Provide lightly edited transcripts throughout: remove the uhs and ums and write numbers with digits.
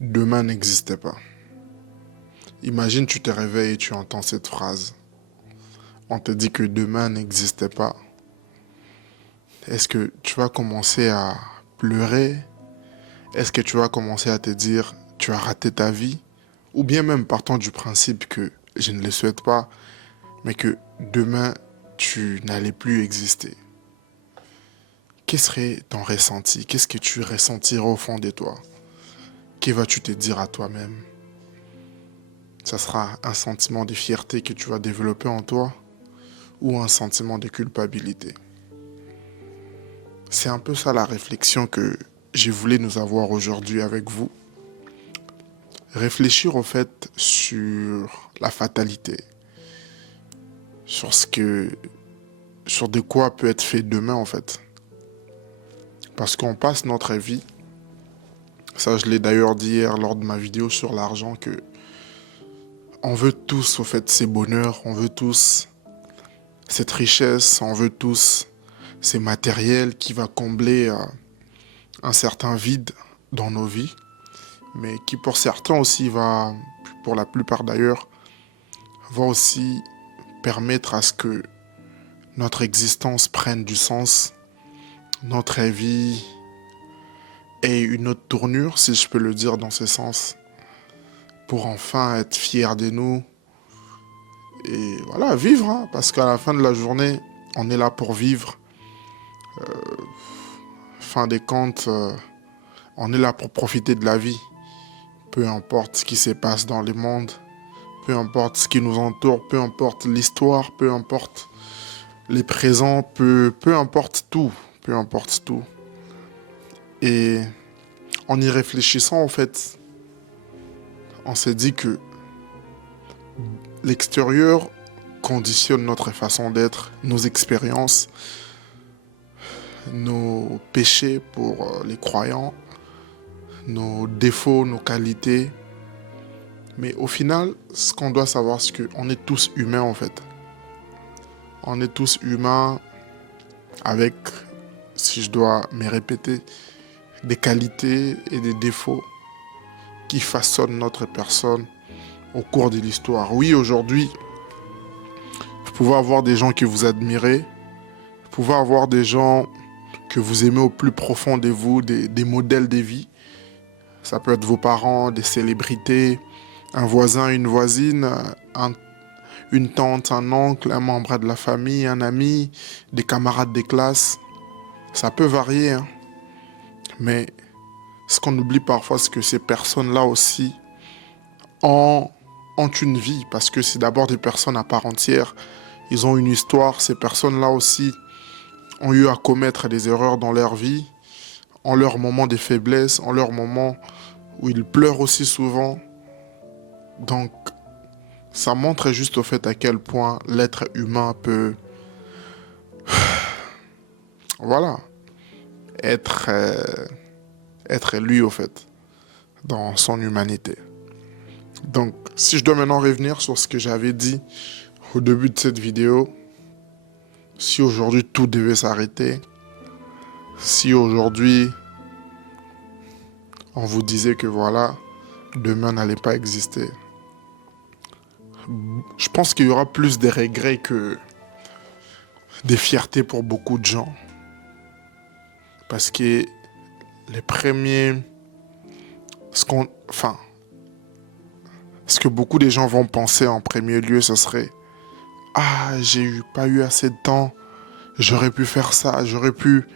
Demain n'existait pas. Imagine, tu te réveilles et tu entends cette phrase. On te dit que demain n'existait pas. Est-ce que tu vas commencer à pleurer? Est-ce que tu vas commencer à te dire tu as raté ta vie? Ou bien même partant du principe que je ne le souhaite pas, mais que demain tu n'allais plus exister. Quel serait ton ressenti? Qu'est-ce que tu ressentiras au fond de toi? Que vas-tu te dire à toi-même? Ça sera un sentiment de fierté que tu vas développer en toi ou un sentiment de culpabilité. C'est un peu ça la réflexion que j'ai voulu nous avoir aujourd'hui avec vous. Réfléchir au fait sur la fatalité, sur sur de quoi peut être fait demain en fait. Parce qu'on passe notre vie, ça je l'ai d'ailleurs dit hier lors de ma vidéo sur l'argent, que on veut tous au fait ces bonheurs, on veut tous cette richesse, on veut tous ces matériels qui va combler un certain vide dans nos vies, mais qui pour certains aussi va, pour la plupart d'ailleurs, va aussi permettre à ce que notre existence prenne du sens, notre vie ait une autre tournure, si je peux le dire dans ce sens, pour enfin être fiers de nous et voilà, vivre, hein, parce qu'à la fin de la journée, on est là pour vivre. Fin des comptes, on est là pour profiter de la vie. Peu importe ce qui se passe dans le monde, peu importe ce qui nous entoure, peu importe l'histoire, peu importe les présents, peu importe tout, peu importe tout. Et en y réfléchissant, en fait, on s'est dit que l'extérieur conditionne notre façon d'être, nos expériences, nos péchés pour les croyants, nos défauts, nos qualités. Mais au final, ce qu'on doit savoir, c'est qu'on est tous humains en fait. On est tous humains avec, si je dois me répéter, des qualités et des défauts qui façonnent notre personne au cours de l'histoire. Oui, aujourd'hui, vous pouvez avoir des gens que vous admirez, vous pouvez avoir des gens que vous aimez au plus profond de vous, des modèles de vie. Ça peut être vos parents, des célébrités, un voisin, une voisine, une tante, un oncle, un membre de la famille, un ami, des camarades de classe. Ça peut varier, hein. Mais ce qu'on oublie parfois, c'est que ces personnes-là aussi ont, ont une vie, parce que c'est d'abord des personnes à part entière. Ils ont une histoire. Ces personnes-là aussi ont eu à commettre des erreurs dans leur vie, en leurs moments de faiblesse, en leurs moments où ils pleurent aussi souvent. Donc, ça montre juste au fait à quel point l'être humain peut, voilà, être, être lui au fait, dans son humanité. Donc, si je dois maintenant revenir sur ce que j'avais dit au début de cette vidéo, si aujourd'hui tout devait s'arrêter, si aujourd'hui on vous disait que voilà, demain n'allait pas exister, je pense qu'il y aura plus de regrets que des fiertés pour beaucoup de gens. Parce que les premiers, ce que beaucoup de gens vont penser en premier lieu, ce serait: ah, pas eu assez de temps, j'aurais pu faire ça, j'aurais pu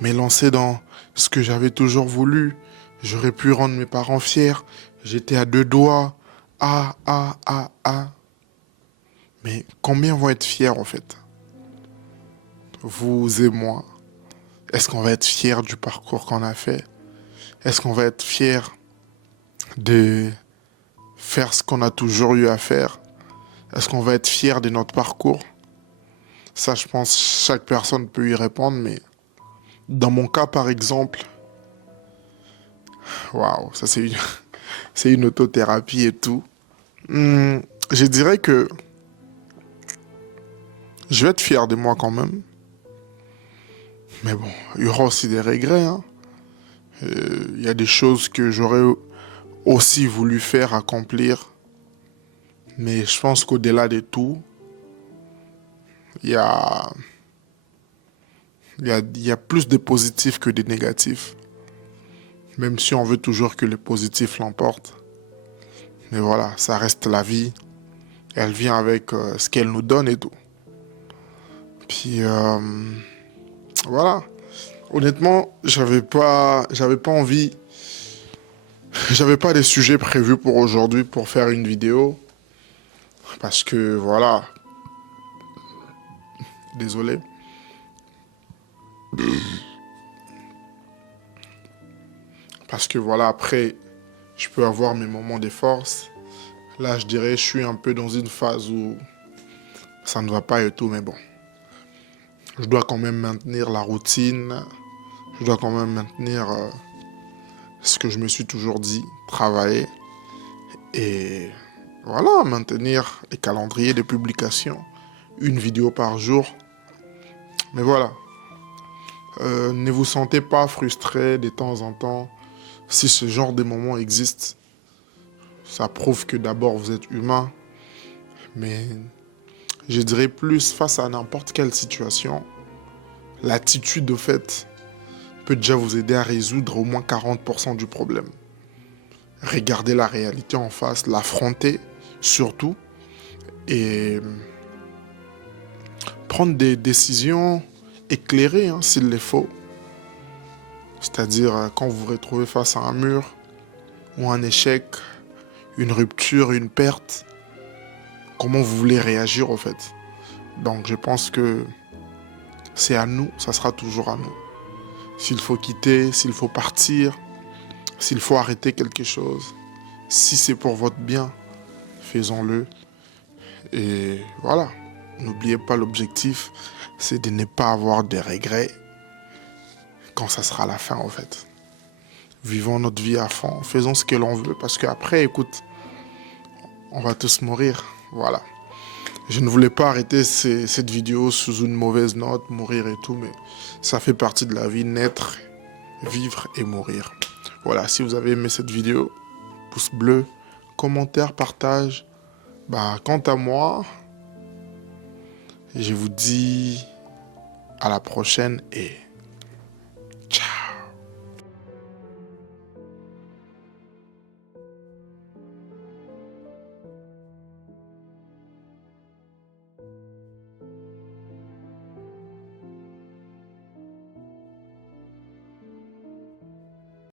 me lancer dans ce que j'avais toujours voulu, j'aurais pu rendre mes parents fiers, j'étais à deux doigts, ah. Mais combien vont être fiers en fait? Vous et moi. Est-ce qu'on va être fiers du parcours qu'on a fait? Est-ce qu'on va être fiers de faire ce qu'on a toujours eu à faire? Est-ce qu'on va être fiers de notre parcours? Ça, je pense, chaque personne peut y répondre, mais dans mon cas, par exemple, waouh, ça c'est c'est une autothérapie et tout. Je dirais que je vais être fier de moi quand même. Mais bon, il y aura aussi des regrets, hein. Il y a des choses que j'aurais aussi voulu faire, accomplir. Mais je pense qu'au-delà de tout, il y a, il y a plus de positifs que de négatifs. Même si on veut toujours que le positif l'emporte. Mais voilà, ça reste la vie. Elle vient avec ce qu'elle nous donne et tout. Puis voilà. Honnêtement, j'avais pas envie, j'avais pas de sujet prévu pour aujourd'hui pour faire une vidéo. Parce que voilà, désolé. Parce que voilà, après, je peux avoir mes moments de force. Là, je dirais, je suis un peu dans une phase où ça ne va pas et tout, mais bon. Je dois quand même maintenir la routine. Je dois quand même maintenir ce que je me suis toujours dit, travailler. Et voilà, maintenir les calendriers de publication. Une vidéo par jour. Mais voilà. Ne vous sentez pas frustré de temps en temps. Si ce genre de moments existe, ça prouve que d'abord vous êtes humain. Mais je dirais plus face à n'importe quelle situation, l'attitude au fait peut déjà vous aider à résoudre au moins 40% du problème. Regardez la réalité en face, l'affronter surtout et prendre des décisions éclairées s'il le faut. C'est-à-dire quand vous vous retrouvez face à un mur ou un échec, une rupture, une perte, comment vous voulez réagir au fait. Donc je pense que c'est à nous, ça sera toujours à nous. S'il faut quitter, s'il faut partir, s'il faut arrêter quelque chose, si c'est pour votre bien, faisons-le. Et voilà, n'oubliez pas l'objectif, c'est de ne pas avoir de regrets quand ça sera la fin en fait. Vivons notre vie à fond, faisons ce que l'on veut, parce qu'après, écoute, on va tous mourir, voilà. Je ne voulais pas arrêter cette vidéo sous une mauvaise note, mourir et tout, mais ça fait partie de la vie, naître, vivre et mourir. Voilà, si vous avez aimé cette vidéo, pouce bleu, commentaire, partage. Quant à moi, je vous dis à la prochaine et